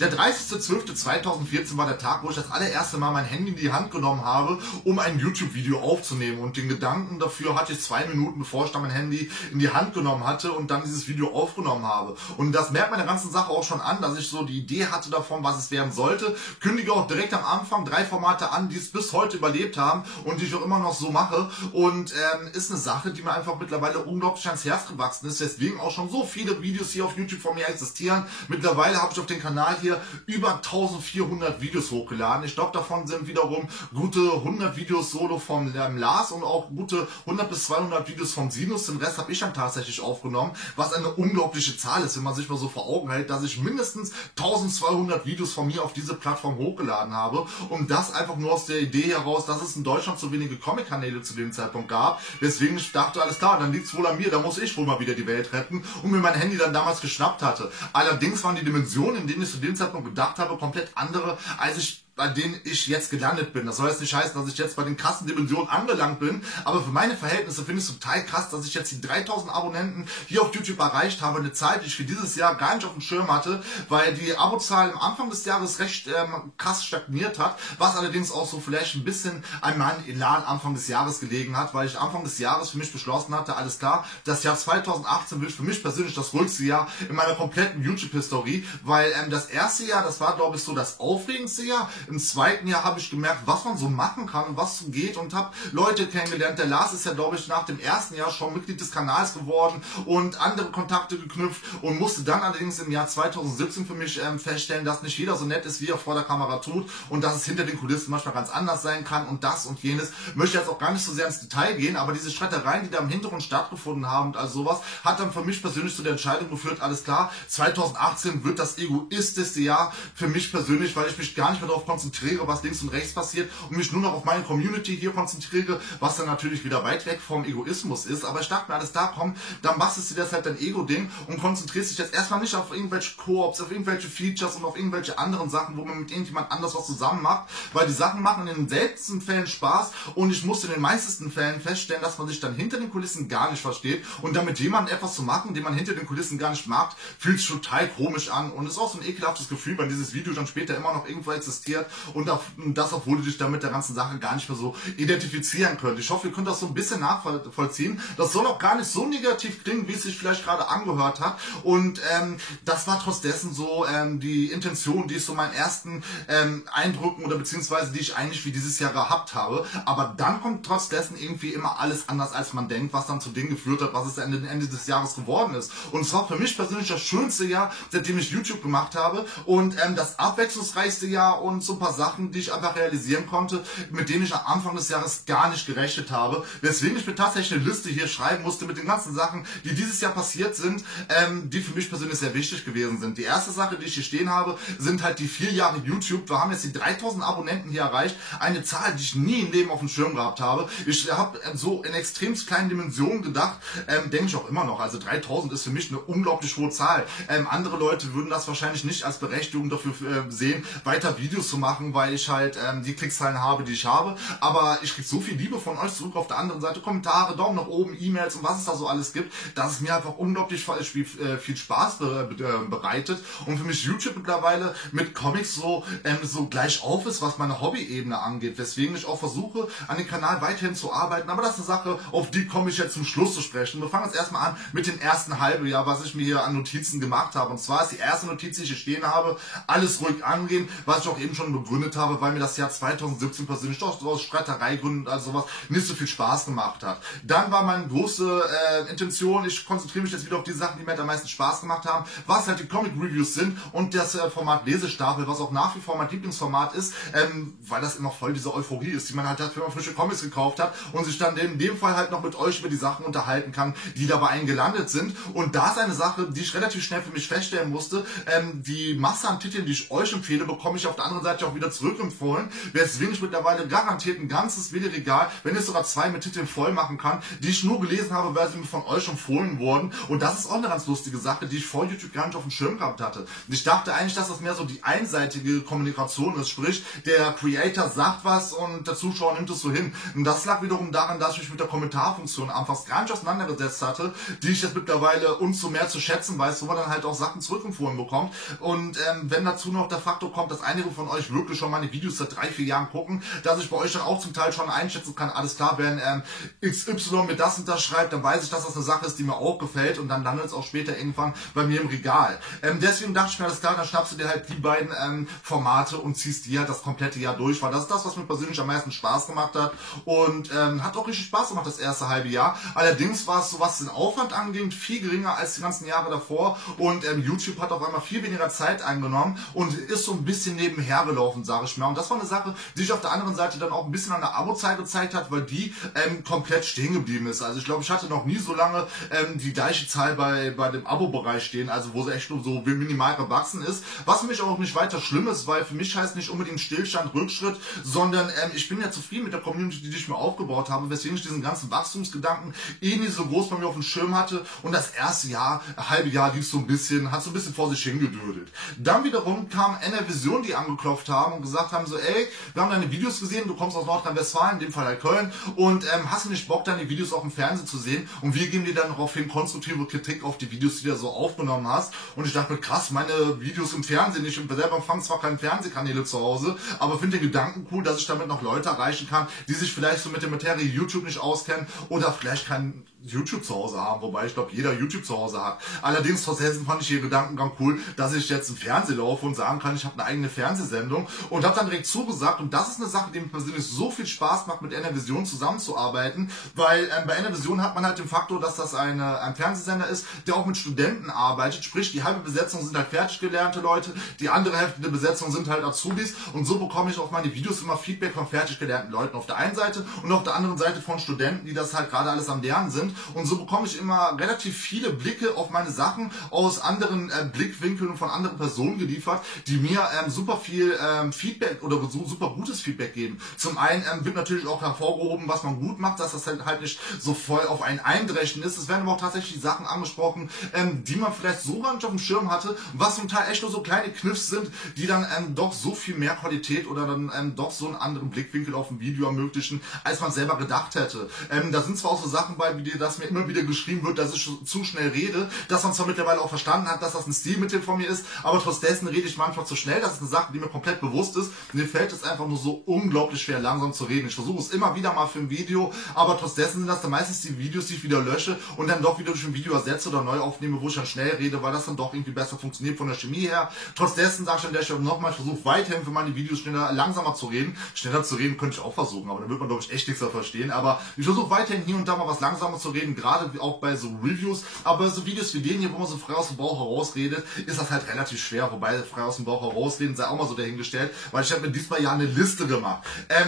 Der 30.12.2014 war der Tag, wo ich das allererste Mal mein Handy in die Hand genommen habe, um ein YouTube-Video aufzunehmen. Und den Gedanken dafür hatte ich 2 Minuten, bevor ich dann mein Handy in die Hand genommen hatte und dann dieses Video aufgenommen habe. Und das merkt man der ganzen Sache auch schon an, dass ich so die Idee hatte davon, was es werden sollte. Kündige auch direkt am Anfang 3 Formate an, die es bis heute überlebt haben und die ich auch immer noch so mache. Und ist eine Sache, die mir einfach mittlerweile unglaublich ans Herz gewachsen ist. Deswegen auch schon so viele Videos hier auf YouTube von mir existieren. Mittlerweile habe ich auf den Kanal hier über 1400 Videos hochgeladen. Ich glaube, davon sind wiederum gute 100 Videos solo von Lars und auch gute 100 bis 200 Videos von Sinus. Den Rest habe ich dann tatsächlich aufgenommen, was eine unglaubliche Zahl ist, wenn man sich mal so vor Augen hält, dass ich mindestens 1200 Videos von mir auf diese Plattform hochgeladen habe. Und das einfach nur aus der Idee heraus, dass es in Deutschland so wenige Comic-Kanäle zu dem Zeitpunkt gab. Deswegen ich dachte, alles klar, dann liegt es wohl an mir, da muss ich wohl mal wieder die Welt retten und mir mein Handy dann damals geschnappt hatte. Allerdings waren die Dimensionen, in denen ich zu dem Zeitpunkt gedacht habe, komplett andere, als bei denen ich jetzt gelandet bin. Das soll jetzt nicht heißen, dass ich jetzt bei den krassen Dimensionen angelangt bin, aber für meine Verhältnisse finde ich es total krass, dass ich jetzt die 3000 Abonnenten hier auf YouTube erreicht habe. Eine Zahl, die ich für dieses Jahr gar nicht auf dem Schirm hatte, weil die Abozahl am Anfang des Jahres recht krass stagniert hat, was allerdings auch so vielleicht ein bisschen an meinem Elan Anfang des Jahres gelegen hat, weil ich Anfang des Jahres für mich beschlossen hatte, alles klar, das Jahr 2018 wird für mich persönlich das ruhigste Jahr in meiner kompletten YouTube-Historie, weil das erste Jahr, das war glaube ich so das aufregendste Jahr. Im zweiten Jahr habe ich gemerkt, was man so machen kann und was so geht und habe Leute kennengelernt. Der Lars ist ja, glaube ich, nach dem ersten Jahr schon Mitglied des Kanals geworden und andere Kontakte geknüpft und musste dann allerdings im Jahr 2017 für mich feststellen, dass nicht jeder so nett ist, wie er vor der Kamera tut und dass es hinter den Kulissen manchmal ganz anders sein kann und das und jenes. Möchte jetzt auch gar nicht so sehr ins Detail gehen, aber diese Streitereien, die da im Hintergrund stattgefunden haben und all sowas, hat dann für mich persönlich zu der Entscheidung geführt, alles klar, 2018 wird das egoistischste Jahr für mich persönlich, weil ich mich gar nicht mehr darauf konzentriere, was links und rechts passiert und mich nur noch auf meine Community hier konzentriere, was dann natürlich wieder weit weg vom Egoismus ist. Aber ich dachte mir, alles da, komm, dann machst du dir das halt dein Ego-Ding und konzentrierst dich jetzt erstmal nicht auf irgendwelche Koops, auf irgendwelche Features und auf irgendwelche anderen Sachen, wo man mit irgendjemand anders was zusammen macht, weil die Sachen machen in den seltensten Fällen Spaß und ich musste in den meisten Fällen feststellen, dass man sich dann hinter den Kulissen gar nicht versteht und damit jemanden etwas zu machen, den man hinter den Kulissen gar nicht mag, fühlt sich total komisch an und ist auch so ein ekelhaftes Gefühl, wenn dieses Video dann später immer noch irgendwo existiert und das, obwohl du dich dann mit der ganzen Sache gar nicht mehr so identifizieren könnt. Ich hoffe, ihr könnt das so ein bisschen nachvollziehen. Das soll auch gar nicht so negativ klingen, wie es sich vielleicht gerade angehört hat. Und das war trotz dessen so die Intention, die ich so meinen ersten Eindrücken oder beziehungsweise die ich eigentlich wie dieses Jahr gehabt habe. Aber dann kommt trotz dessen irgendwie immer alles anders, als man denkt, was dann zu dem geführt hat, was es Ende des Jahres geworden ist. Und es war für mich persönlich das schönste Jahr, seitdem ich YouTube gemacht habe und das abwechslungsreichste Jahr und so ein paar Sachen, die ich einfach realisieren konnte, mit denen ich am Anfang des Jahres gar nicht gerechnet habe. Weswegen ich mir tatsächlich eine Liste hier schreiben musste mit den ganzen Sachen, die dieses Jahr passiert sind, die für mich persönlich sehr wichtig gewesen sind. Die erste Sache, die ich hier stehen habe, sind halt die 4 Jahre YouTube. Wir haben jetzt die 3000 Abonnenten hier erreicht. Eine Zahl, die ich nie im Leben auf dem Schirm gehabt habe. Ich habe so in extrem kleinen Dimensionen gedacht, denke ich auch immer noch. Also 3000 ist für mich eine unglaublich hohe Zahl. Andere Leute würden das wahrscheinlich nicht als Berechtigung dafür sehen, weiter Videos zu machen, weil ich halt die Klickzahlen habe, die ich habe. Aber ich kriege so viel Liebe von euch zurück auf der anderen Seite. Kommentare, Daumen nach oben, E-Mails und was es da so alles gibt, dass es mir einfach unglaublich viel Spaß bereitet. Und für mich YouTube mittlerweile mit Comics so gleich auf ist, was meine Hobby-Ebene angeht. Weswegen ich auch versuche, an dem Kanal weiterhin zu arbeiten. Aber das ist eine Sache, auf die komme ich jetzt zum Schluss zu sprechen. Wir fangen jetzt erstmal an mit dem ersten halben Jahr, was ich mir hier an Notizen gemacht habe. Und zwar ist die erste Notiz, die ich hier stehen habe, alles ruhig angehen, was ich auch eben schon begründet habe, weil mir das Jahr 2017 persönlich doch aus Streitereigründen und all sowas nicht so viel Spaß gemacht hat. Dann war meine große Intention, ich konzentriere mich jetzt wieder auf die Sachen, die mir am meisten Spaß gemacht haben, was halt die Comic-Reviews sind und das Format Lesestapel, was auch nach wie vor mein Lieblingsformat ist, weil das immer voll diese Euphorie ist, die man halt hat, wenn man frische Comics gekauft hat und sich dann in dem Fall halt noch mit euch über die Sachen unterhalten kann, die da bei einem gelandet sind. Und da ist eine Sache, die ich relativ schnell für mich feststellen musste, die Masse an Titeln, die ich euch empfehle, bekomme ich auf der anderen Seite ja auch wieder zurückempfohlen, weswegen ich mittlerweile garantiert ein ganzes Videoregal, wenn nicht sogar 2 mit Titeln voll machen kann, die ich nur gelesen habe, weil sie mir von euch empfohlen wurden. Und das ist auch eine ganz lustige Sache, die ich vor YouTube gar nicht auf dem Schirm gehabt hatte. Und ich dachte eigentlich, dass das mehr so die einseitige Kommunikation ist, sprich, der Creator sagt was und der Zuschauer nimmt es so hin. Und das lag wiederum daran, dass ich mich mit der Kommentarfunktion anfangs gar nicht auseinandergesetzt hatte, die ich jetzt mittlerweile umso mehr zu schätzen weiß, wo man dann halt auch Sachen zurückempfohlen bekommt. Und wenn dazu noch der Faktor kommt, dass einige von euch wirklich schon meine Videos seit 3-4 Jahren gucken, dass ich bei euch dann auch zum Teil schon einschätzen kann, alles klar, wenn XY mir das unterschreibt, dann weiß ich, dass das eine Sache ist, die mir auch gefällt, und dann landet es auch später irgendwann bei mir im Regal. Deswegen dachte ich mir, alles klar, dann schnappst du dir halt die beiden Formate und ziehst die halt das komplette Jahr durch, weil das ist das, was mir persönlich am meisten Spaß gemacht hat, und hat auch richtig Spaß gemacht das erste halbe Jahr. Allerdings war es, so was den Aufwand angeht, viel geringer als die ganzen Jahre davor, und YouTube hat auf einmal viel weniger Zeit eingenommen und ist so ein bisschen nebenher gelaufen, sage ich mal. Und das war eine Sache, die sich auf der anderen Seite dann auch ein bisschen an der Abo-Zeit gezeigt hat, weil die komplett stehen geblieben ist. Also ich glaube, ich hatte noch nie so lange die gleiche Zahl bei dem Abo-Bereich stehen, also wo sie echt nur so minimal gewachsen ist, was für mich auch nicht weiter schlimm ist, weil für mich heißt nicht unbedingt Stillstand, Rückschritt, sondern ich bin ja zufrieden mit der Community, die ich mir aufgebaut habe, weswegen ich diesen ganzen Wachstumsgedanken nie so groß bei mir auf dem Schirm hatte, und das erste halbe Jahr lief so ein bisschen, hat so ein bisschen vor sich hingedödelt. Dann wiederum kam NRVision, die angeklopft haben und gesagt haben so, ey, wir haben deine Videos gesehen, du kommst aus Nordrhein-Westfalen, in dem Fall halt Köln, und hast du nicht Bock, deine Videos auch im Fernsehen zu sehen, und wir geben dir dann daraufhin konstruktive Kritik auf die Videos, die du so aufgenommen hast. Und ich dachte mir, krass, meine Videos im Fernsehen, ich selber empfange zwar keine Fernsehkanäle zu Hause, aber finde den Gedanken cool, dass ich damit noch Leute erreichen kann, die sich vielleicht so mit der Materie YouTube nicht auskennen oder vielleicht kein YouTube zu Hause haben, wobei ich glaube, jeder YouTube zu Hause hat. Allerdings trotz dessen fand ich den Gedankengang cool, dass ich jetzt im Fernsehen laufe und sagen kann, ich habe eine eigene Fernsehsendung, und habe dann direkt zugesagt, und das ist eine Sache, die mir persönlich so viel Spaß macht, mit NRVision zusammenzuarbeiten, weil bei NRVision hat man halt den Faktor, dass das ein Fernsehsender ist, der auch mit Studenten arbeitet, sprich die halbe Besetzung sind halt fertig gelernte Leute, die andere Hälfte der Besetzung sind halt Azubis, und so bekomme ich auf meine Videos immer Feedback von fertig gelernten Leuten auf der einen Seite und auf der anderen Seite von Studenten, die das halt gerade alles am Lernen sind, und so bekomme ich immer relativ viele Blicke auf meine Sachen aus anderen Blickwinkeln und von anderen Personen geliefert, die mir super viel Feedback oder so super gutes Feedback geben. Zum einen wird natürlich auch hervorgehoben, was man gut macht, dass das halt nicht so voll auf einen eindreschen ist. Es werden aber auch tatsächlich Sachen angesprochen, die man vielleicht so gar nicht auf dem Schirm hatte, was zum Teil echt nur so kleine Kniffs sind, die dann doch so viel mehr Qualität oder dann doch so einen anderen Blickwinkel auf ein Video ermöglichen, als man selber gedacht hätte. Da sind zwar auch so Sachen bei, wie dass mir immer wieder geschrieben wird, dass ich zu schnell rede, dass man zwar mittlerweile auch verstanden hat, dass das ein Stilmittel von mir ist, aber trotz dessen rede ich manchmal zu schnell. Das ist eine Sache, die mir komplett bewusst ist. Mir fällt es einfach nur so unglaublich schwer, langsam zu reden. Ich versuche es immer wieder mal für ein Video, aber trotz dessen sind das dann meistens die Videos, die ich wieder lösche und dann doch wieder durch ein Video ersetze oder neu aufnehme, wo ich dann schnell rede, weil das dann doch irgendwie besser funktioniert von der Chemie her. Trotz dessen sage ich an der Stelle nochmal, ich versuche weiterhin für meine Videos langsamer zu reden. Schneller zu reden könnte ich auch versuchen, aber dann wird man, glaube ich, echt nichts mehr verstehen. Aber ich versuche weiterhin hier und da mal was langsamer zu reden, gerade auch bei so Reviews, aber so Videos wie den hier, wo man so frei aus dem Bauch herausredet, ist das halt relativ schwer, wobei frei aus dem Bauch herausreden sei auch mal so dahingestellt, weil ich habe mir diesmal ja eine Liste gemacht.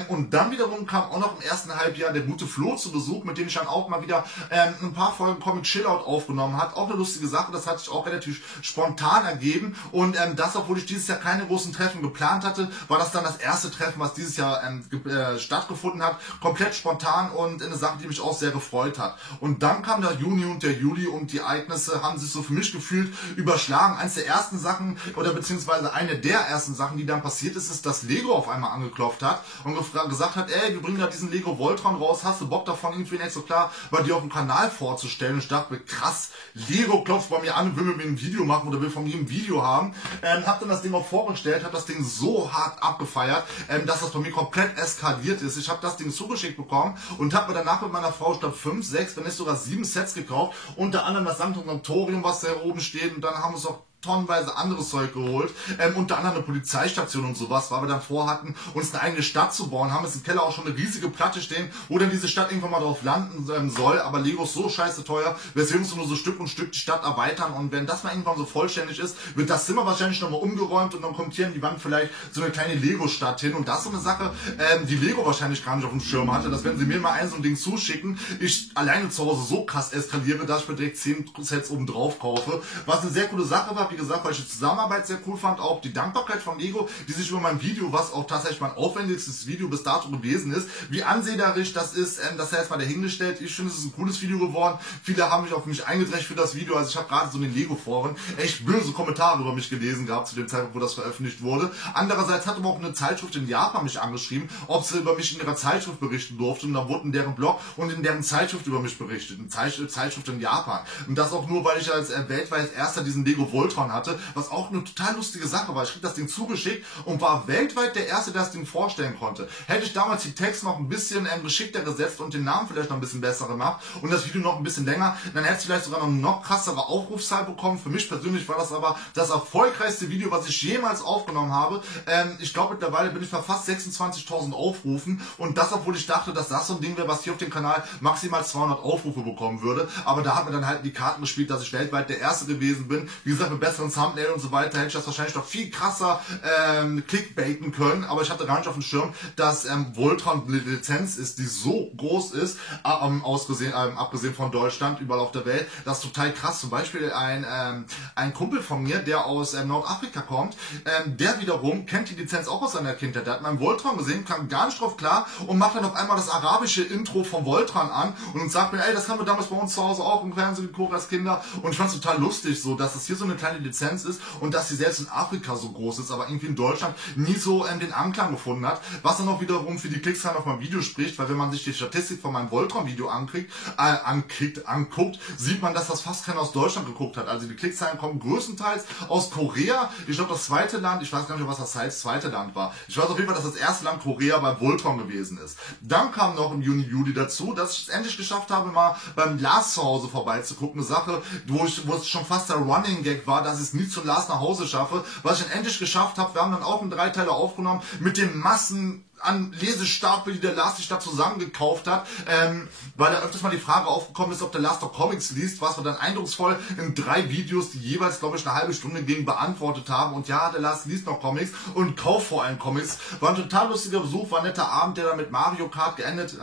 Und dann wiederum kam auch noch im ersten Halbjahr der gute Flo zu Besuch, mit dem ich dann auch mal wieder ein paar Folgen Comic Chillout aufgenommen hat. Auch eine lustige Sache, das hat sich auch relativ spontan ergeben, und das, obwohl ich dieses Jahr keine großen Treffen geplant hatte, war das dann das erste Treffen, was dieses Jahr stattgefunden hat, komplett spontan und eine Sache, die mich auch sehr gefreut hat. Und dann kam der Juni und der Juli, und die Ereignisse haben sich so für mich gefühlt überschlagen. Eins der ersten Sachen, oder beziehungsweise eine der ersten Sachen, die dann passiert ist, ist, dass Lego auf einmal angeklopft hat und gesagt hat, ey, wir bringen da diesen Lego Voltron raus, hast du Bock davon, irgendwie nicht so klar bei dir auf dem Kanal vorzustellen? Und ich dachte mir, krass, Lego klopft bei mir an und will mit mir ein Video machen oder will von mir ein Video haben. Hab dann das Ding auch vorgestellt, hab das Ding so hart abgefeiert, dass das bei mir komplett eskaliert ist. Ich habe das Ding zugeschickt bekommen und habe mir danach mit meiner Frau, ich glaube 5, 6, wenn nicht sogar 7 Sets gekauft, unter anderem das Sanctorium, was da oben steht, und dann haben wir es auch tonnenweise anderes Zeug geholt, unter anderem eine Polizeistation und sowas, weil wir dann vorhatten, uns eine eigene Stadt zu bauen, haben jetzt im Keller auch schon eine riesige Platte stehen, wo dann diese Stadt irgendwann mal drauf landen soll, aber Lego ist so scheiße teuer, weswegen müssen wir nur so Stück und Stück die Stadt erweitern, und wenn das mal irgendwann so vollständig ist, wird das Zimmer wahrscheinlich nochmal umgeräumt und dann kommt hier an die Wand vielleicht so eine kleine Lego-Stadt hin, und das ist so eine Sache, die Lego wahrscheinlich gar nicht auf dem Schirm hatte, dass wenn sie mir mal so ein Ding zuschicken, ich alleine zu Hause so krass eskaliere, dass ich mir direkt 10 Sets oben drauf kaufe, was eine sehr coole Sache war. wie gesagt, weil ich die Zusammenarbeit sehr cool fand, auch die Dankbarkeit von Lego, die sich über mein Video, was auch tatsächlich mein aufwendigstes Video bis dato gewesen ist, wie ansehnlich das ist, das sei jetzt mal dahingestellt. Ich finde, es ist ein cooles Video geworden. Viele haben mich auf mich eingedrecht für das Video, also ich habe gerade so in den Lego-Foren echt böse Kommentare über mich gelesen gehabt zu dem Zeitpunkt, wo das veröffentlicht wurde. Andererseits hat aber auch eine Zeitschrift in Japan mich angeschrieben, ob sie über mich in ihrer Zeitschrift berichten durfte, und da wurde in deren Blog und in deren Zeitschrift über mich berichtet, eine Zeitschrift in Japan. Und das auch nur, weil ich als weltweit erster diesen Lego Voltron hatte, was auch eine total lustige Sache war. Ich krieg das Ding zugeschickt und war weltweit der Erste, der das Ding vorstellen konnte. Hätte ich damals die Texte noch ein bisschen geschickter gesetzt und den Namen vielleicht noch ein bisschen besser gemacht und das Video noch ein bisschen länger, dann hätte es vielleicht sogar noch krassere Aufrufszahl bekommen. Für mich persönlich war das aber das erfolgreichste Video, was ich jemals aufgenommen habe. Ich glaube, mittlerweile bin ich bei fast 26.000 Aufrufen, und das, obwohl ich dachte, dass das so ein Ding wäre, was hier auf dem Kanal maximal 200 Aufrufe bekommen würde. Aber da hat mir dann halt die Karten gespielt, dass ich weltweit der Erste gewesen bin. Wie gesagt, mit besseren Thumbnail und so weiter hätte ich das wahrscheinlich noch viel krasser clickbaiten können, aber ich hatte gar nicht auf dem Schirm, dass Voltron eine Lizenz ist, die so groß ist, abgesehen von Deutschland, überall auf der Welt. Das ist total krass. Zum Beispiel ein Kumpel von mir, der aus Nordafrika kommt, der wiederum kennt die Lizenz auch aus seiner Kindheit. Der hat meinen Voltron gesehen, kam gar nicht drauf klar und macht dann auf einmal das arabische Intro vom Voltron an und sagt mir, ey, das haben wir damals bei uns zu Hause auch im Fernsehen geguckt als Kinder, und ich fand es total lustig, so, dass es hier so eine kleine Lizenz ist und dass sie selbst in Afrika so groß ist, aber irgendwie in Deutschland nie so den Anklang gefunden hat, was dann auch wiederum für die Klickzahlen auf meinem Video spricht, weil wenn man sich die Statistik von meinem Voltron-Video anguckt, sieht man, dass das fast keiner aus Deutschland geguckt hat. Also die Klickzahlen kommen größtenteils aus Korea. Ich glaube, das zweite Land, ich weiß gar nicht, was das zweite Land war. Ich weiß auf jeden Fall, dass das erste Land Korea bei Voltron gewesen ist. Dann kam noch im Juni, Juli dazu, dass ich es endlich geschafft habe, mal beim Lars zu Hause vorbeizugucken. Eine Sache, wo es schon fast der Running Gag war, dass ich es nie zu Lars nach Hause schaffe. Was ich dann endlich geschafft habe, wir haben dann auch in 3 Teile aufgenommen mit den Massen an Lesestapel, die der Lars sich da zusammengekauft hat, weil da öfters mal die Frage aufgekommen ist, ob der Lars doch Comics liest, was wir dann eindrucksvoll in 3 Videos, die jeweils, glaube ich, eine halbe Stunde gingen, beantwortet haben. Und ja, der Lars liest noch Comics und kauft vor allem Comics. War ein total lustiger Besuch, war ein netter Abend, der dann mit Mario Kart geendet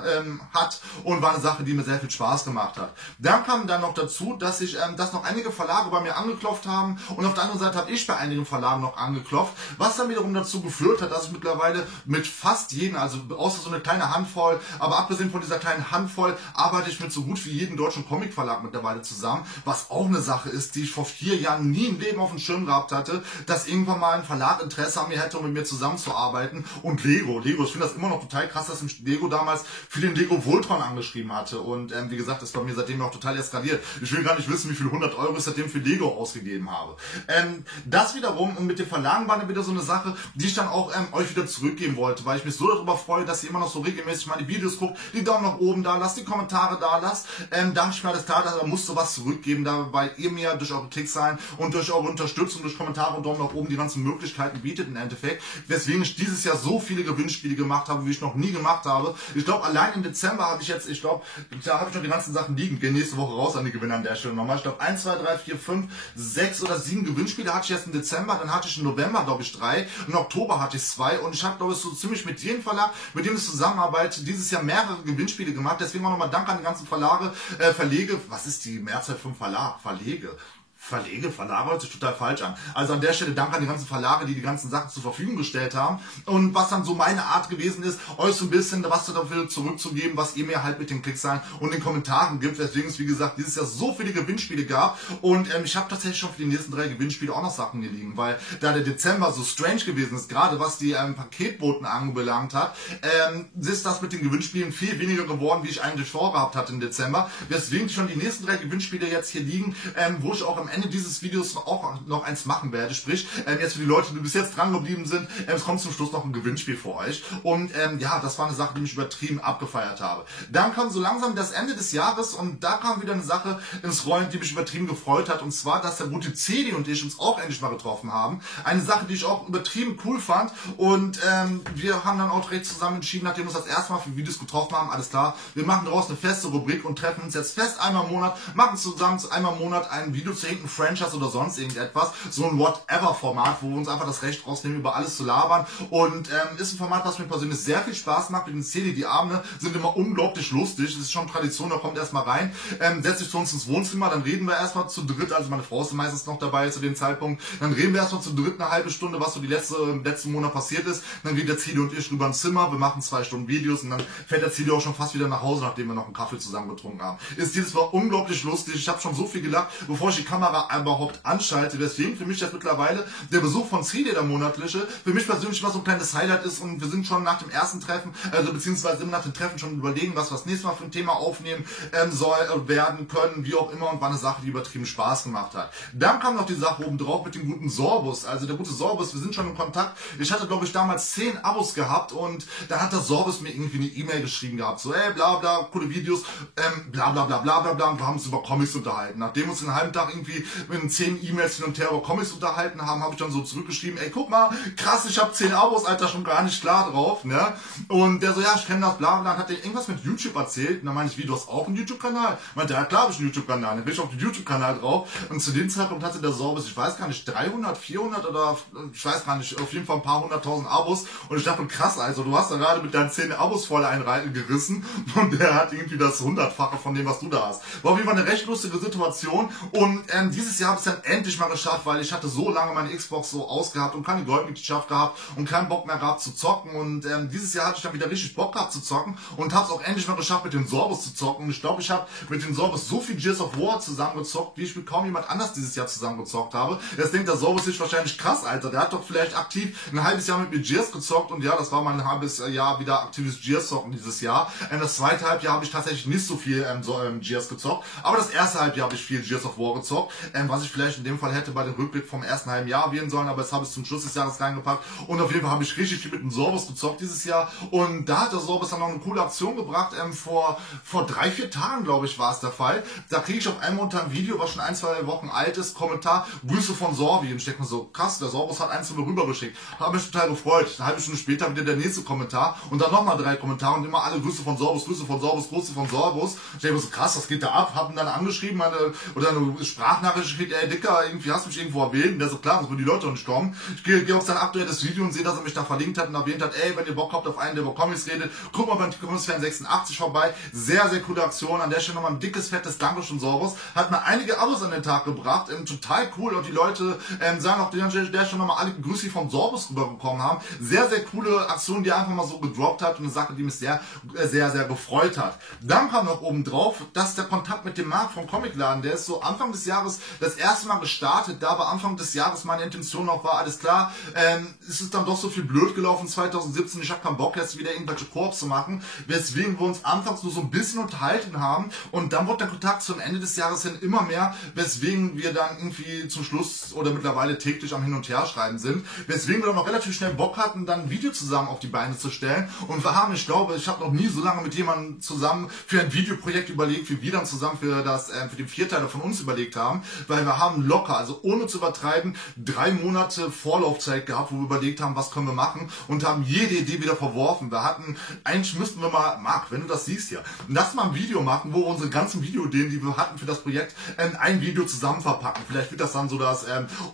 hat, und war eine Sache, die mir sehr viel Spaß gemacht hat. Dann kam dann noch dazu, dass noch einige Verlage bei mir angeklopft haben, und auf der anderen Seite habe ich bei einigen Verlagen noch angeklopft, was dann wiederum dazu geführt hat, dass ich mittlerweile mit fast jeden, also außer so eine kleine Handvoll, aber abgesehen von dieser kleinen Handvoll, arbeite ich mit so gut wie jedem deutschen Comicverlag mittlerweile zusammen, was auch eine Sache ist, die ich vor 4 Jahren nie im Leben auf dem Schirm gehabt hatte, dass irgendwann mal ein Verlag Interesse an mir hätte, um mit mir zusammenzuarbeiten. Und Lego, ich finde das immer noch total krass, dass mich Lego damals für den Lego Voltron angeschrieben hatte, und wie gesagt, ist bei mir seitdem auch total eskaliert. Ich will gar nicht wissen, wie viel 100 Euro ich seitdem für Lego ausgegeben habe. Das wiederum, und mit den Verlagen war dann wieder so eine Sache, die ich dann auch euch wieder zurückgeben wollte, weil ich mich so darüber freue, dass ihr immer noch so regelmäßig meine Videos guckt, die Daumen nach oben da lasst, die Kommentare da lasst. Da ich mir alles klar, da musst du was zurückgeben, da, weil ihr mir durch eure Klickzahlen und durch eure Unterstützung, durch Kommentare und Daumen nach oben die ganzen Möglichkeiten bietet im Endeffekt. Weswegen ich dieses Jahr so viele Gewinnspiele gemacht habe, wie ich noch nie gemacht habe. Ich glaube, allein im Dezember habe ich jetzt, da habe ich noch die ganzen Sachen liegen. Gehen nächste Woche raus an die Gewinner an der Stelle nochmal. Ich glaube, 1, 2, 3, 4, 5, 6 oder 7 Gewinnspiele hatte ich jetzt im Dezember, dann hatte ich im November, glaube ich, 3, im Oktober hatte ich 2, und ich habe, glaube ich, so ziemlich mit jedem Verlag, mit dem ich zusammenarbeite, dieses Jahr mehrere Gewinnspiele gemacht. Deswegen auch nochmal Dank an die ganzen Verlage, was ist die Mehrzahl von Verlage hört sich total falsch an. Also an der Stelle Dank an die ganzen Verlage, die die ganzen Sachen zur Verfügung gestellt haben. Und was dann so meine Art gewesen ist, euch so ein bisschen was dafür zurückzugeben, was ihr mir halt mit den Klickzahlen und den Kommentaren gibt. Deswegen es, wie gesagt, dieses Jahr so viele Gewinnspiele gab. Und ich habe tatsächlich schon für die nächsten 3 Gewinnspiele auch noch Sachen hier liegen, weil da der Dezember so strange gewesen ist, gerade was die Paketboten anbelangt hat, ist das mit den Gewinnspielen viel weniger geworden, wie ich eigentlich vorgehabt hatte im Dezember. Deswegen schon die nächsten 3 Gewinnspiele jetzt hier liegen, wo ich auch am Ende dieses Videos auch noch eins machen werde. Sprich, jetzt für die Leute, die bis jetzt dran geblieben sind, es kommt zum Schluss noch ein Gewinnspiel für euch. Und ja, das war eine Sache, die mich übertrieben abgefeiert habe. Dann kam so langsam das Ende des Jahres, und da kam wieder eine Sache ins Rollen, die mich übertrieben gefreut hat. Und zwar, dass der gute Cedi und ich uns auch endlich mal getroffen haben. Eine Sache, die ich auch übertrieben cool fand. Und wir haben dann auch direkt zusammen entschieden, nachdem wir uns das erste Mal für Videos getroffen haben, alles klar, wir machen daraus eine feste Rubrik und treffen uns jetzt fest einmal im Monat, machen zusammen einmal im Monat ein Video zu irgendein Franchise oder sonst irgendetwas. So ein Whatever-Format, wo wir uns einfach das Recht rausnehmen, über alles zu labern. Und ist ein Format, was mir persönlich sehr viel Spaß macht. Mit den Szene, die Abende sind immer unglaublich lustig. Das ist schon Tradition, da kommt erstmal rein, setzt sich zu uns ins Wohnzimmer, dann reden wir erstmal zu dritt, also meine Frau ist meistens noch dabei zu dem Zeitpunkt, dann reden wir erstmal zu dritt eine halbe Stunde, was so die letzten Monat passiert ist. Dann geht der Zili und ich rüber ins Zimmer, wir machen 2 Stunden Videos und dann fährt der Zili auch schon fast wieder nach Hause, nachdem wir noch einen Kaffee zusammen getrunken haben. Ist dieses Mal unglaublich lustig. Ich habe schon so viel gelacht, bevor ich die Kamera überhaupt anschalte. Deswegen für mich jetzt mittlerweile der Besuch von Zili, der monatliche, für mich persönlich mal so ein kleines Highlight ist und wir sind schon nach dem ersten Treffen, also beziehungsweise immer nach dem Treffen schon überlegen, was wir das nächste Mal für ein Thema aufnehmen soll, werden können, wie auch immer, und war eine Sache, die übertrieben Spaß gemacht hat. Dann kam noch die Sache oben drauf mit dem guten Sorbus. Also der gute Sorbus, wir sind schon in Kontakt. Ich hatte, glaube ich, damals 10 Abos gehabt und dann hat der Sorbus mir irgendwie eine E-Mail geschrieben gehabt, so, ey, bla bla, coole Videos, bla bla bla bla bla bla, und wir haben uns über Comics unterhalten. Nachdem wir uns einen halben Tag irgendwie mit 10 E-Mails hin und her über Comics unterhalten haben, habe ich dann so zurückgeschrieben, ey, guck mal, krass, ich habe 10 Abos, Alter, schon gar nicht klar drauf, ne? Und der so, ja, ich kenne das, bla bla, dann hat der irgendwas mit YouTube erzählt, und dann meine ich, wie, du hast auch einen YouTube-Kanal? Meinte, ja klar, habe ich einen YouTube-Kanal, dann bin ich auf den YouTube-Kanal drauf, und zu dem Zeitpunkt hatte der Sorbus, ich weiß gar nicht, 300, 400 oder, ich weiß gar nicht, auf jeden Fall ein paar 100.000 Abos, und ich dachte, krass, also, du hast da gerade mit deinen 10 Abos voll gerissen, und der hat irgendwie das 100-fache von dem, was du da hast. War auf jeden Fall eine recht lustige Situation, und dieses Jahr habe ich es dann endlich mal geschafft, weil ich hatte so lange meine Xbox so ausgehabt und keine Goldmitgliedschaft gehabt und keinen Bock mehr gehabt zu zocken, und dieses Jahr hatte ich dann wieder richtig Bock gehabt zu zocken und habe es auch endlich mal geschafft, mit dem Sorbus zu zocken, und ich glaube, ich habe mit dem Sorbus so viel Gears of War zusammengezockt, wie ich mit kaum jemand anders dieses Jahr zusammengezockt habe. Jetzt denkt der Sorbus sich wahrscheinlich, krass, Alter, der hat doch vielleicht aktiv ein halbes Jahr mit mir Gears gezockt, und ja, das war mein halbes Jahr wieder aktives Gears zocken dieses Jahr. Das zweite Halbjahr habe ich tatsächlich nicht so viel Gears gezockt, aber das erste Halbjahr habe ich viel Gears of War gezockt, was ich vielleicht in dem Fall hätte bei dem Rückblick vom ersten halben Jahr erwähnen sollen, aber jetzt habe ich es zum Schluss des Jahres reingepackt, und auf jeden Fall habe ich richtig viel mit dem Sorbus gezockt dieses Jahr, und da hat der Sorbus dann noch eine coole Aktion gebracht, vor 3-4 Tagen, glaube ich, war es der Fall. Da kriege ich auf einmal unter einem Video, was schon 1-2 Wochen alt ist, Kommentar, Grüße von Sorbi, und ich denke mir so, krass, der Sorbus hat eins zu mir rübergeschickt. Habe mich total gefreut. Eine halbe Stunde später wieder der nächste Kommentar und dann nochmal 3 Kommentare und immer alle Grüße von Sorbus, Grüße von Sorbus, Grüße von Sorbus. Ich denke mir so, krass, was geht da ab? Hab ihn dann angeschrieben, oder eine Sprachnachricht geschickt, ey Dicker, irgendwie hast du mich irgendwo erwähnt. Und der so, klar, sonst würden die Leute doch nicht kommen. Ich gehe auf sein aktuelles Video und sehe, dass er mich da verlinkt hat und erwähnt hat, ey, wenn ihr Bock habt auf einen, der über Comics redet, guck mal beim Comics Fan 86 vorbei. Sehr, sehr coole Aktion. An der Stelle nochmal ein dickes, fettes Dankeschön, Sorbus. Hat mir einige Abos an den Tag gebracht. Total cool. Und die Leute sagen auch, der schon nochmal alle Grüße vom Sorbus rüberbekommen haben. Sehr, sehr coole Aktion, die einfach mal so gedroppt hat, und eine Sache, die mich sehr, sehr, sehr gefreut hat. Dann kam noch oben drauf, dass der Kontakt mit dem Marc vom Comicladen, der ist so Anfang des Jahres das erste Mal gestartet, da aber Anfang des Jahres meine Intention noch war, alles klar, es ist dann doch so viel blöd gelaufen 2017, ich habe keinen Bock jetzt wieder irgendwelche Koops zu machen, weswegen wir uns anfangs nur so ein bisschen unterhalten haben, und dann wurde der Kontakt zum Ende des Jahres hin immer mehr, weswegen wir dann irgendwie zum Schluss oder mittlerweile täglich am Hin- und Herschreiben sind, weswegen wir dann noch relativ schnell Bock hatten, dann ein Video zusammen auf die Beine zu stellen, und wir haben, ich glaube, ich habe noch nie so lange mit jemandem zusammen für ein Videoprojekt überlegt, wie wir dann zusammen für den Vierteiler von uns überlegt haben, weil wir haben locker, also ohne zu übertreiben, 3 Monate Vorlaufzeit gehabt, wo wir überlegt haben, was können wir machen, und haben jede Idee wieder verworfen. Wir hatten, eigentlich müssten wir mal, Marc, wenn du das siehst hier, lass mal ein Video machen, wo wir unsere ganzen Videoideen, die wir hatten für das Projekt, in ein Video zusammen verpacken. Vielleicht wird das dann so das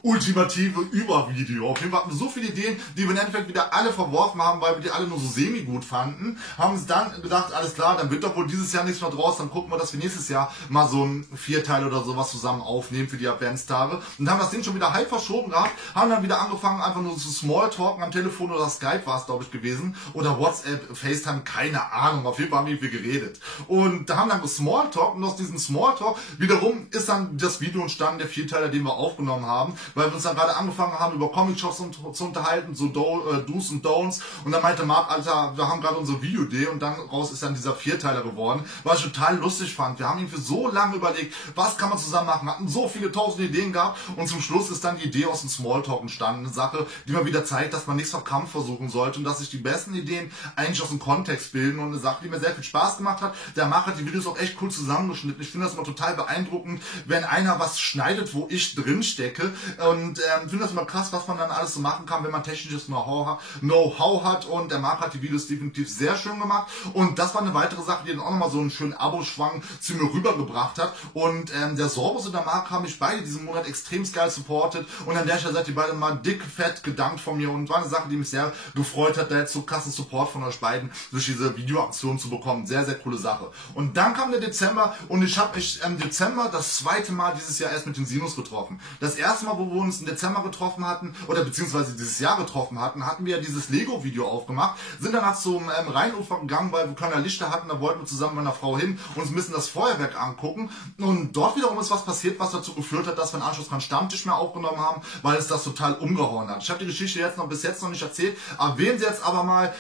ultimative Übervideo. Auf jeden Fall hatten wir so viele Ideen, die wir im Endeffekt wieder alle verworfen haben, weil wir die alle nur so semi-gut fanden, haben uns dann gedacht, alles klar, dann wird doch wohl dieses Jahr nichts mehr draus, dann gucken wir, dass wir nächstes Jahr mal so ein Vierteil oder sowas zusammen aufnehmen für die Adventstage, und haben das Ding schon wieder halb verschoben gehabt, haben dann wieder angefangen, einfach nur zu Smalltalken am Telefon, oder Skype war es, glaube ich, gewesen, oder WhatsApp, FaceTime, keine Ahnung, auf jeden Fall haben wir geredet. Und da haben dann Smalltalk, und aus diesem Smalltalk wiederum ist dann das Video entstanden, der Vierteiler, den wir aufgenommen haben, weil wir uns dann gerade angefangen haben, über Comic-Shops zu unterhalten, so Do's und Don'ts, und dann meinte Marc, Alter, wir haben gerade unsere Videoidee, und dann raus ist dann dieser Vierteiler geworden, was ich total lustig fand. Wir haben ihn für so lange überlegt, was kann man zusammen machen, hatten so viele tausend Ideen gehabt, und zum Schluss ist dann die Idee aus dem Smalltalk entstanden, eine Sache, die mal wieder zeigt, dass man nichts auf Kampf versuchen sollte und dass sich die besten Ideen eigentlich aus dem Kontext bilden, und eine Sache, die mir sehr viel Spaß gemacht hat. Der Marc hat die Videos auch echt cool zusammengeschnitten. Ich finde das immer total beeindruckend, wenn einer was schneidet, wo ich drin stecke, und finde das immer krass, was man dann alles so machen kann, wenn man technisches Know-how hat, und der Marc hat die Videos definitiv sehr schön gemacht, und das war eine weitere Sache, die dann auch nochmal so einen schönen Abo-Schwang zu mir rübergebracht hat, und der Sorbus und der Marc AK haben mich beide diesen Monat extrem geil supportet und an der Stelle seid ihr beide mal dick, fett gedankt von mir und war eine Sache, die mich sehr gefreut hat, da jetzt so krassen Support von euch beiden durch diese Videoaktion zu bekommen. Sehr, sehr coole Sache. Und dann kam der Dezember und ich habe mich im Dezember das zweite Mal dieses Jahr erst mit den Sinus getroffen. Das erste Mal, wo wir uns im Dezember getroffen hatten, oder beziehungsweise dieses Jahr getroffen hatten, hatten wir dieses Lego-Video aufgemacht, sind danach zum Rheinufer gegangen, weil wir keine Lichter hatten, da wollten wir zusammen mit meiner Frau hin und uns ein bisschen das Feuerwerk angucken. Und dort wiederum ist was passiert, was dazu geführt hat, dass wir im Anschluss keinen Stammtisch mehr aufgenommen haben, weil es das total umgehauen hat. Ich habe die Geschichte bis jetzt noch nicht erzählt, erwähne sie jetzt aber mal,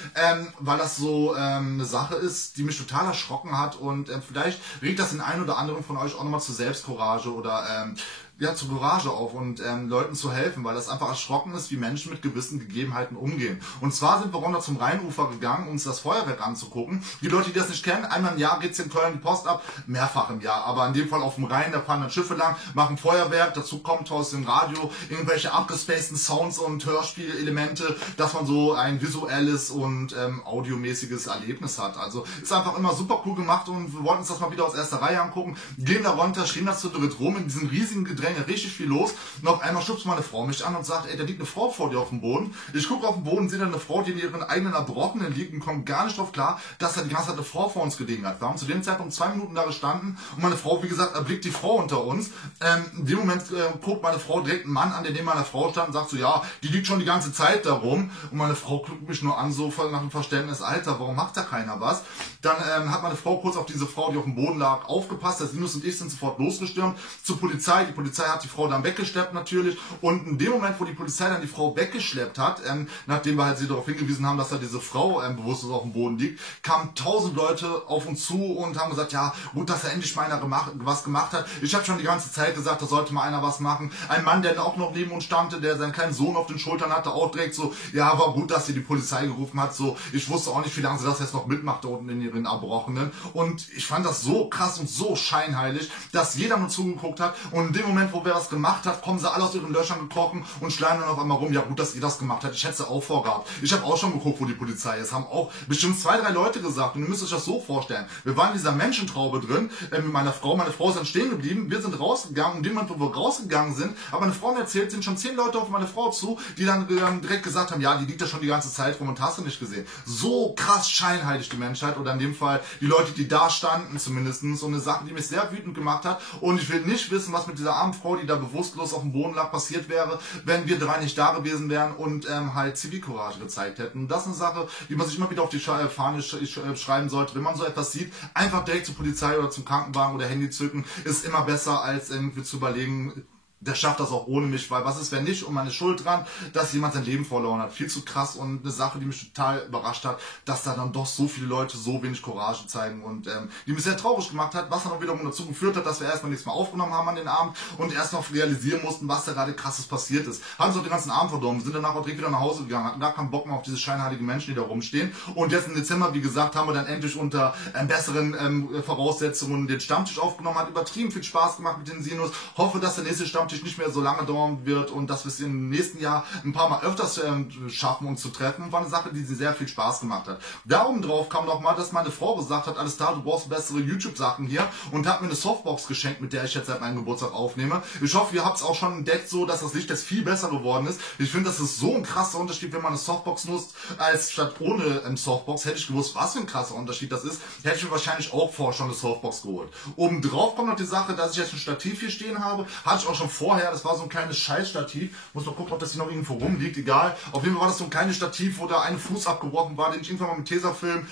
weil das so eine Sache ist, die mich total erschrocken hat und vielleicht regt das den einen oder anderen von euch auch nochmal zur Selbstcourage oder zur Courage auf und Leuten zu helfen, weil das einfach erschrocken ist, wie Menschen mit gewissen Gegebenheiten umgehen. Und zwar sind wir runter zum Rheinufer gegangen, um uns das Feuerwerk anzugucken. Die Leute, die das nicht kennen, einmal im Jahr geht's in Köln die Post ab, mehrfach im Jahr, aber in dem Fall auf dem Rhein, da fahren dann Schiffe lang, machen Feuerwerk, dazu kommt aus dem Radio irgendwelche abgespaceden Sounds und Hörspielelemente, dass man so ein visuelles und audiomäßiges Erlebnis hat. Also ist einfach immer super cool gemacht und wir wollten uns das mal wieder aus erster Reihe angucken, gehen da runter, stehen das zu dritt rum in diesem riesigen Gedränge, richtig viel los und auf einmal schubst meine Frau mich an und sagt, ey, da liegt eine Frau vor dir auf dem Boden. Ich gucke auf den Boden, sehe da eine Frau, die in ihren eigenen Erbrochenen liegt und kommt gar nicht drauf klar, dass da die ganze Zeit eine Frau vor uns gelegen hat. Wir haben zu dem Zeitpunkt 2 Minuten da gestanden und meine Frau, wie gesagt, erblickt die Frau unter uns. In dem Moment guckt meine Frau direkt einen Mann an, der neben meiner Frau stand und sagt so, ja, die liegt schon die ganze Zeit da rum. Und meine Frau guckt mich nur an, so voll nach dem Verständnis, Alter, warum macht da keiner was? Dann hat meine Frau kurz auf diese Frau, die auf dem Boden lag, aufgepasst. Der Sinus und ich sind sofort losgestürmt zur Polizei. Die Polizei hat die Frau dann weggeschleppt natürlich. Und in dem Moment, wo die Polizei dann die Frau weggeschleppt hat, nachdem wir halt sie darauf hingewiesen haben, dass da diese Frau bewusstlos auf dem Boden liegt, kamen 1000 Leute auf uns zu und haben gesagt, ja, gut, dass er endlich mal einer was gemacht hat. Ich habe schon die ganze Zeit gesagt, da sollte mal einer was machen. Ein Mann, der auch noch neben uns stand, der seinen kleinen Sohn auf den Schultern hatte, auch direkt so, ja, war gut, dass sie die Polizei gerufen hat. So, ich wusste auch nicht, wie lange sie das jetzt noch mitmacht da unten in ihren Erbrochenen. Und ich fand das so krass und so scheinheilig, dass jeder nur zugeguckt hat. Und in dem Moment, wo wer was gemacht hat, kommen sie alle aus ihren Löchern gekrochen und schleimen dann auf einmal rum. Ja, gut, dass ihr das gemacht habt. Ich hätte es auch vorgehabt. Ich habe auch schon geguckt, wo die Polizei ist. Haben auch bestimmt 2, 3 Leute gesagt. Und ihr müsst euch das so vorstellen. Wir waren in dieser Menschentraube drin, mit meiner Frau. Meine Frau ist dann stehen geblieben. Wir sind rausgegangen. Und in dem Moment, wo wir rausgegangen sind, aber meine Frau mir erzählt, sind schon 10 Leute auf meine Frau zu, die dann direkt gesagt haben, ja, die liegt da schon die ganze Zeit rum und hast du nicht gesehen. So krass scheinheilig die Menschheit oder in dem Fall die Leute, die da standen zumindest. So eine Sache, die mich sehr wütend gemacht hat. Und ich will nicht wissen, was mit dieser armen Frau, die da bewusstlos auf dem Boden lag, passiert wäre, wenn wir 3 nicht da gewesen wären und halt Zivilcourage gezeigt hätten. Das ist eine Sache, die man sich immer wieder auf die Fahne schreiben sollte. Wenn man so etwas sieht, einfach direkt zur Polizei oder zum Krankenwagen oder Handy zücken, ist immer besser, als irgendwie zu überlegen, der schafft das auch ohne mich, weil was ist, wenn nicht, um meine Schuld dran, dass jemand sein Leben verloren hat. Viel zu krass und eine Sache, die mich total überrascht hat, dass da dann doch so viele Leute so wenig Courage zeigen und die mich sehr traurig gemacht hat, was dann auch wiederum dazu geführt hat, dass wir erstmal nichts mehr aufgenommen haben an den Abend und erst noch realisieren mussten, was da gerade krasses passiert ist. Haben uns auch den ganzen Abend verdorben, sind danach auch direkt wieder nach Hause gegangen, hatten gar keinen Bock mehr auf diese scheinheiligen Menschen, die da rumstehen. Und jetzt im Dezember, wie gesagt, haben wir dann endlich unter besseren Voraussetzungen den Stammtisch aufgenommen, hat übertrieben viel Spaß gemacht mit den Sinus. Hoffe, dass der nächste Stammtisch nicht mehr so lange dauern wird und dass wir es im nächsten Jahr ein paar Mal öfters schaffen, uns zu treffen. War eine Sache, die sehr viel Spaß gemacht hat. Da oben drauf kam noch mal, dass meine Frau gesagt hat, alles klar, du brauchst bessere YouTube-Sachen hier und hat mir eine Softbox geschenkt, mit der ich jetzt seit meinem Geburtstag aufnehme. Ich hoffe, ihr habt es auch schon entdeckt, so dass das Licht jetzt viel besser geworden ist. Ich finde, das ist so ein krasser Unterschied, wenn man eine Softbox nutzt, als statt ohne Softbox. Hätte ich gewusst, was für ein krasser Unterschied das ist, hätte ich mir wahrscheinlich auch vorher schon eine Softbox geholt. Oben drauf kommt noch die Sache, dass ich jetzt ein Stativ hier stehen habe. Hatte ich auch schon vorher, das war so ein kleines Scheißstativ. Muss noch gucken, ob das hier noch irgendwo rumliegt, egal. Auf jeden Fall war das so ein kleines Stativ, wo da ein Fuß abgebrochen war, den ich irgendwann mal mit Tesafilm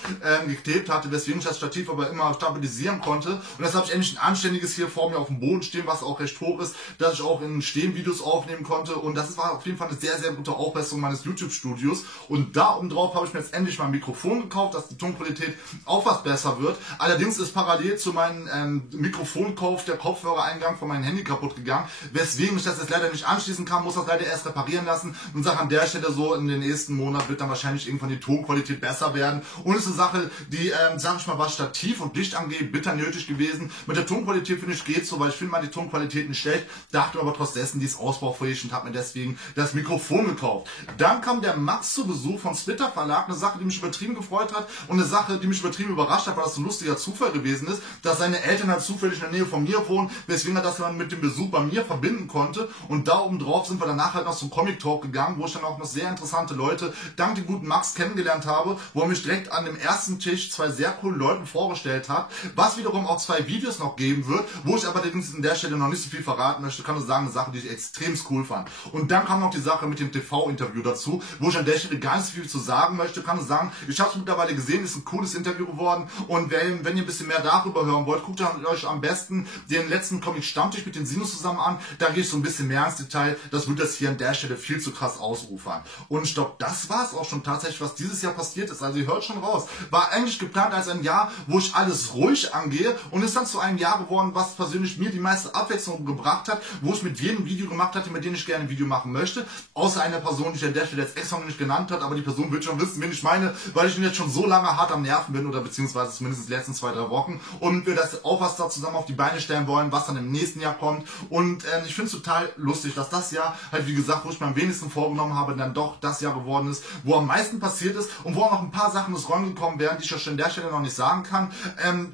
geklebt hatte, weswegen ich das Stativ aber immer stabilisieren konnte. Und jetzt habe ich endlich ein anständiges hier vor mir auf dem Boden stehen, was auch recht hoch ist, dass ich auch in Stehenvideos aufnehmen konnte. Und das war auf jeden Fall eine sehr, sehr gute Aufbesserung meines YouTube-Studios. Und da oben drauf habe ich mir jetzt endlich mal ein Mikrofon gekauft, dass die Tonqualität auch was besser wird. Allerdings ist parallel zu meinem Mikrofonkauf der Kopfhörereingang von meinem Handy kaputt gegangen, weswegen ich das jetzt leider nicht anschließen kann, muss das leider erst reparieren lassen und sage an der Stelle so, in den nächsten Monat wird dann wahrscheinlich irgendwann die Tonqualität besser werden und ist eine Sache, die, sag ich mal, was Stativ und Licht angeht, bitter nötig gewesen. Mit der Tonqualität finde ich geht's so, weil ich finde mal die Tonqualität nicht schlecht, dachte aber trotz dessen, die ist ausbaufähig und habe mir deswegen das Mikrofon gekauft. Dann kam der Max zu Besuch von Splitter Verlag, eine Sache, die mich übertrieben gefreut hat und eine Sache, die mich übertrieben überrascht hat, weil das so ein lustiger Zufall gewesen ist, dass seine Eltern halt zufällig in der Nähe von mir wohnen, weswegen er das dann mit dem Besuch bei mir verbinden konnte und da oben drauf sind wir danach halt noch zum Comic Talk gegangen, wo ich dann auch noch sehr interessante Leute dank dem guten Max kennengelernt habe, wo er mich direkt an dem ersten Tisch zwei sehr coolen Leuten vorgestellt hat, was wiederum auch zwei Videos noch geben wird, wo ich aber an der Stelle noch nicht so viel verraten möchte, kann nur sagen, eine Sache, die ich extrem cool fand. Und dann kam noch die Sache mit dem TV-Interview dazu, wo ich an der Stelle gar nicht so viel zu sagen möchte, kann nur sagen, ich habe es mittlerweile gesehen, ist ein cooles Interview geworden und wenn ihr ein bisschen mehr darüber hören wollt, guckt euch am besten den letzten Comic Stammtisch mit den Sinus zusammen an, da gehe ich so ein bisschen mehr ins Detail, das wird das hier an der Stelle viel zu krass ausufern. Und ich glaube, das war es auch schon tatsächlich, was dieses Jahr passiert ist, also ihr hört schon raus, war eigentlich geplant als ein Jahr, wo ich alles ruhig angehe und ist dann zu einem Jahr geworden, was persönlich mir die meiste Abwechslung gebracht hat, wo ich mit jedem Video gemacht hatte, mit dem ich gerne ein Video machen möchte, außer einer Person, die ich an der Stelle jetzt extra noch nicht genannt hat, aber die Person wird schon wissen, wen ich meine, weil ich ihn jetzt schon so lange hart am Nerven bin oder beziehungsweise zumindest die letzten 2-3 Wochen und wir das auch was da zusammen auf die Beine stellen wollen, was dann im nächsten Jahr kommt und ich finde es total lustig, dass das Jahr halt wie gesagt, wo ich mir am wenigsten vorgenommen habe, dann doch das Jahr geworden ist, wo am meisten passiert ist und wo auch noch ein paar Sachen ins Rollen gekommen wären, die ich euch an der Stelle noch nicht sagen kann,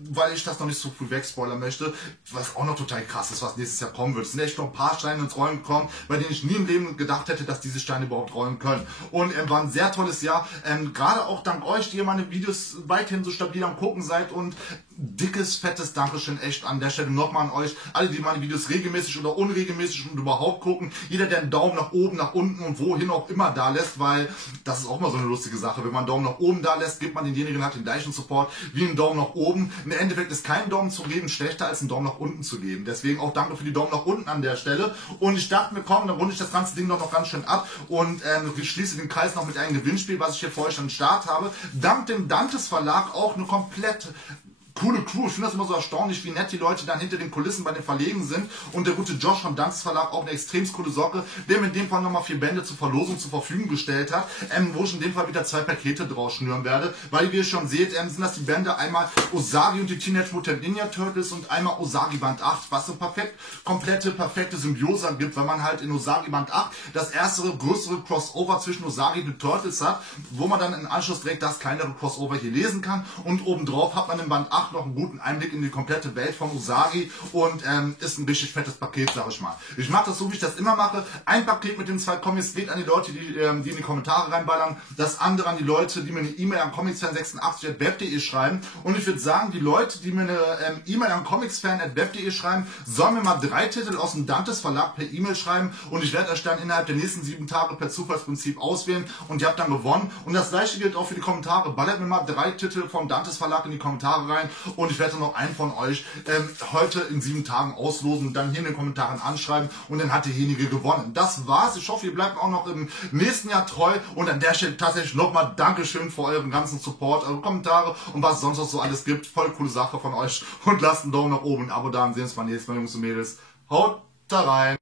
weil ich das noch nicht so früh wegspoilern möchte, was auch noch total krass ist, was nächstes Jahr kommen wird. Es sind echt noch ein paar Steine ins Rollen gekommen, bei denen ich nie im Leben gedacht hätte, dass diese Steine überhaupt rollen können. Und war ein sehr tolles Jahr, gerade auch dank euch, die ihr meine Videos weiterhin so stabil am Gucken seid und dickes, fettes Dankeschön echt an der Stelle nochmal an euch, alle, die meine Videos regelmäßig oder unregelmäßig und überhaupt gucken, jeder, der einen Daumen nach oben, nach unten und wohin auch immer da lässt, weil das ist auch mal so eine lustige Sache, wenn man einen Daumen nach oben da lässt, gibt man denjenigen halt den gleichen Support wie einen Daumen nach oben. Im Endeffekt ist kein Daumen zu geben schlechter als einen Daumen nach unten zu geben, deswegen auch danke für die Daumen nach unten an der Stelle und ich dachte mir, komm, dann runde ich das ganze Ding noch ganz schön ab und ich schließe den Kreis noch mit einem Gewinnspiel, was ich hier für euch an den Start habe, dank dem Dantes Verlag auch eine komplett coole Crew. Ich finde das immer so erstaunlich, wie nett die Leute dann hinter den Kulissen bei den Verlegen sind. Und der gute Josh vom Dantes Verlag auch eine extrem coole Socke, der mir in dem Fall nochmal 4 Bände zur Verlosung zur Verfügung gestellt hat, wo ich in dem Fall wieder 2 Pakete draus schnüren werde. Weil, wie ihr schon seht, sind das die Bände einmal Usagi und die Teenage Mutant Ninja Turtles und einmal Usagi Band 8, was so perfekte Symbiose gibt, weil man halt in Usagi Band 8 das erste größere Crossover zwischen Usagi und den Turtles hat, wo man dann im Anschluss direkt das kleinere Crossover hier lesen kann. Und obendrauf hat man in Band 8 noch einen guten Einblick in die komplette Welt von Usagi und ist ein richtig fettes Paket, sag ich mal. Ich mache das so, wie ich das immer mache. Ein Paket mit den 2 Comics geht an die Leute, die in die Kommentare reinballern. Das andere an die Leute, die mir eine E-Mail an comicsfan86@web.de schreiben. Und ich würde sagen, die Leute, die mir eine E-Mail an comicsfan@web.de schreiben, sollen mir mal 3 Titel aus dem Dantes Verlag per E-Mail schreiben und ich werde euch dann innerhalb der nächsten 7 Tage per Zufallsprinzip auswählen und ihr habt dann gewonnen. Und das gleiche gilt auch für die Kommentare. Ballert mir mal 3 Titel vom Dantes Verlag in die Kommentare rein und ich werde noch einen von euch heute in 7 Tagen auslosen und dann hier in den Kommentaren anschreiben und dann hat derjenige gewonnen. Das war's. Ich hoffe, ihr bleibt auch noch im nächsten Jahr treu und an der Stelle tatsächlich nochmal Dankeschön für euren ganzen Support, eure Kommentare und was es sonst noch so alles gibt. Voll coole Sache von euch und lasst einen Daumen nach oben, ein Abo da und sehen uns beim nächsten Mal, Jungs und Mädels. Haut da rein!